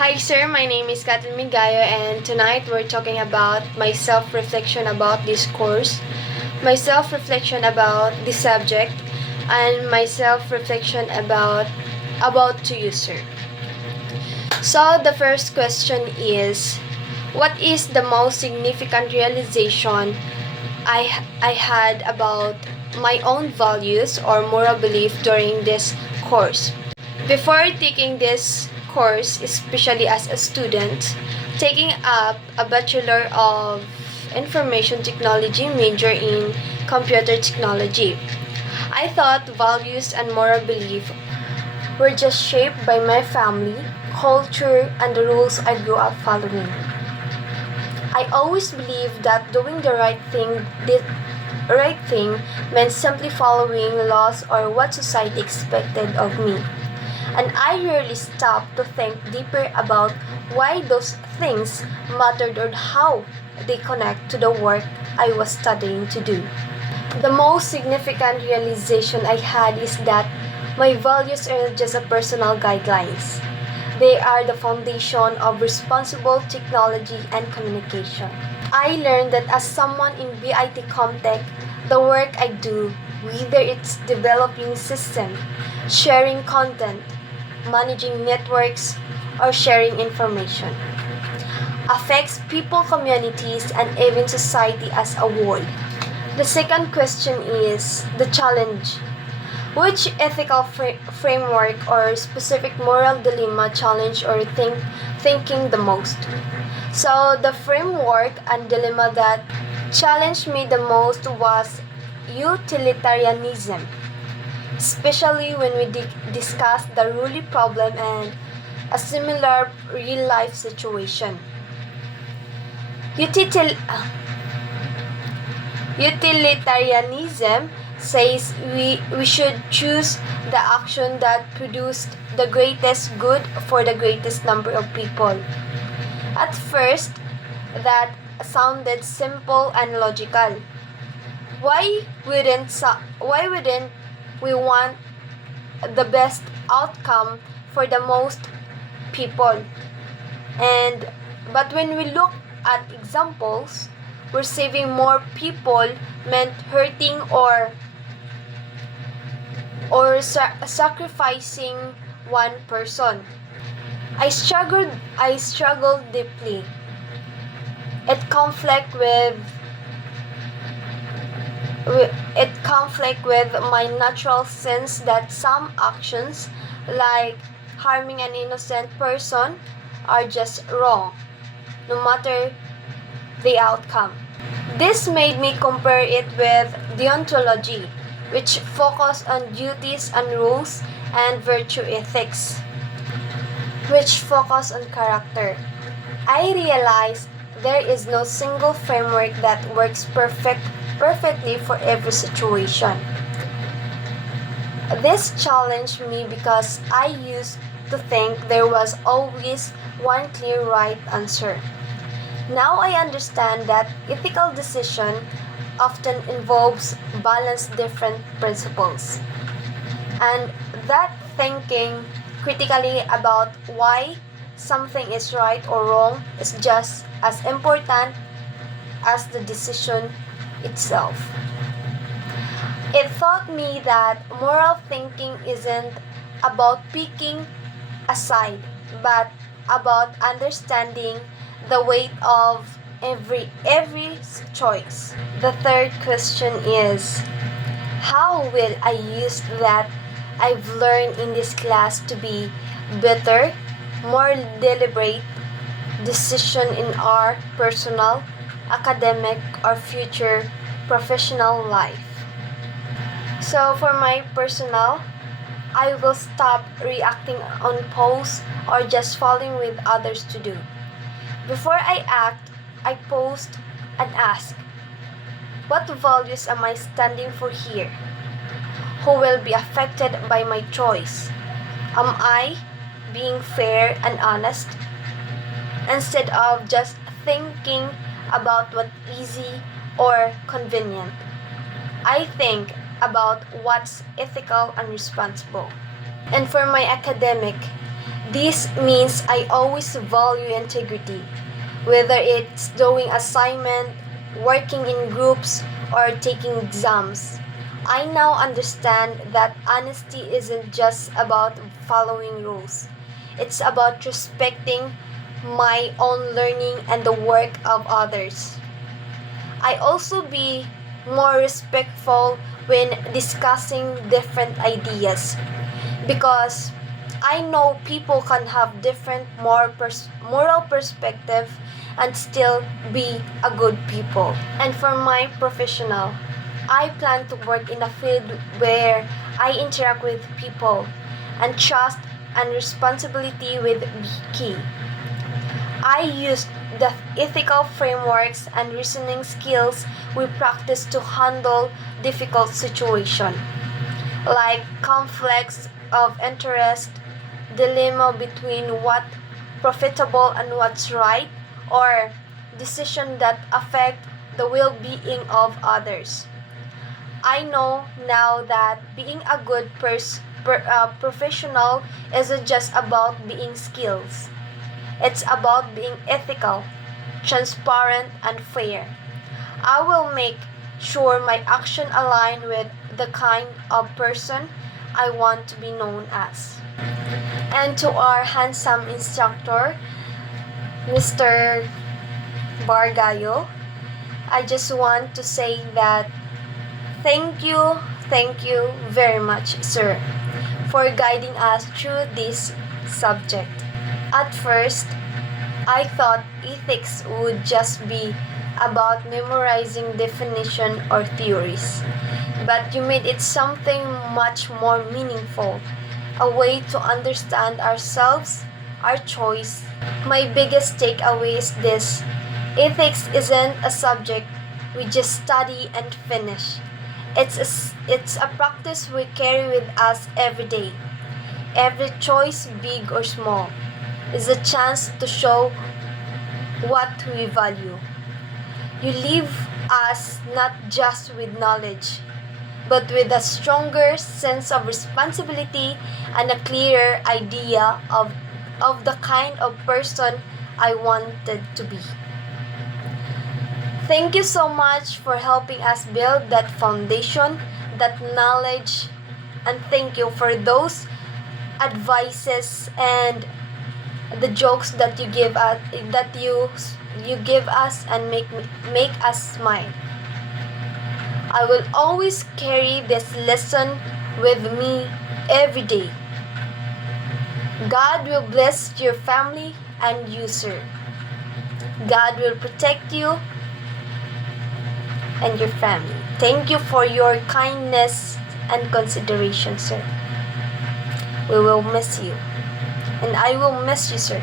Hi sir, my name is Kathleen Migayo and tonight we're talking about my self-reflection about this course, my self-reflection about the subject, and my self-reflection about to you sir. So the first question is, what is the most significant realization I had about my own values or moral belief during this course? Before taking this course, especially as a student, taking up a Bachelor of Information Technology major in Computer Technology, I thought values and moral belief were just shaped by my family, culture, and the rules I grew up following. I always believed that doing the right thing meant simply following laws or what society expected of me. And I rarely stopped to think deeper about why those things mattered or how they connect to the work I was studying to do. The most significant realization I had is that my values are just a personal guidelines. They are the foundation of responsible technology and communication. I learned that as someone in BIT Comtech, the work I do, whether it's developing system, sharing content, managing networks, or sharing information, affects people, communities, and even society as a whole. The second question is the challenge. Which ethical framework or specific moral dilemma challenge or thinking the most? So the framework and dilemma that challenged me the most was utilitarianism, especially when we discussed the Ruli problem and a similar real-life situation. Utilitarianism says we should choose the action that produced the greatest good for the greatest number of people. At first, that sounded simple and logical. Why wouldn't we want the best outcome for the most people? And but when we look at examples where saving more people meant hurting or sacrificing one person, I struggled deeply. It conflict with it conflict with my natural sense that some actions, like harming an innocent person, are just wrong, no matter the outcome. This made me compare it with deontology, which focus on duties and rules, and virtue ethics, which focus on character. I realized there is no single framework that works perfectly for every situation. This challenged me because I used to think there was always one clear right answer. Now I understand that ethical decision often involves balance different principles, and that thinking critically about why something is right or wrong is just as important as the decision itself. It taught me that moral thinking isn't about picking a side, but about understanding the weight of every choice. The third question is, how will I use that I've learned in this class to be better, more deliberate decision in our personal, academic, or future professional life? So for my personal, I will stop reacting on posts or just following with others to do. Before I act, I pause and ask, what values am I standing for here? Who will be affected by my choice? Am I being fair and honest? Instead of just thinking about what easy or convenient, I think about what's ethical and responsible. And for my academic, This means I always value integrity, whether it's doing assignment, working in groups, or taking exams. I now understand that honesty isn't just about following rules. It's about respecting my own learning and the work of others. I also be more respectful when discussing different ideas because I know people can have different moral perspective and still be a good people. And for my professional, I plan to work in a field where I interact with people and trust and responsibility will be key. I use the ethical frameworks and reasoning skills we practice to handle difficult situations, like conflicts of interest, dilemma between what profitable and what's right, or decisions that affect the well-being of others. I know now that being a good professional isn't just about being skills. It's about being ethical, transparent, and fair. I will make sure my action align with the kind of person I want to be known as. And to our handsome instructor, Mr. Bargayo, I just want to say that thank you very much, sir, for guiding us through this subject. At first, I thought ethics would just be about memorizing definition or theories, but you made it something much more meaningful, a way to understand ourselves, our choice. My biggest takeaway is this: ethics isn't a subject we just study and finish. It's a practice we carry with us every day. Every choice, big or small, is a chance to show what we value. You leave us not just with knowledge, but with a stronger sense of responsibility and a clearer idea of the kind of person I wanted to be. Thank you so much for helping us build that foundation, that knowledge, and thank you for those advices and the jokes that you give us and make us smile. I will always carry this lesson with me every day. God will bless your family and you, sir. God will protect you and your family. Thank you for your kindness and consideration, sir. We will miss you. And I will miss you, sir.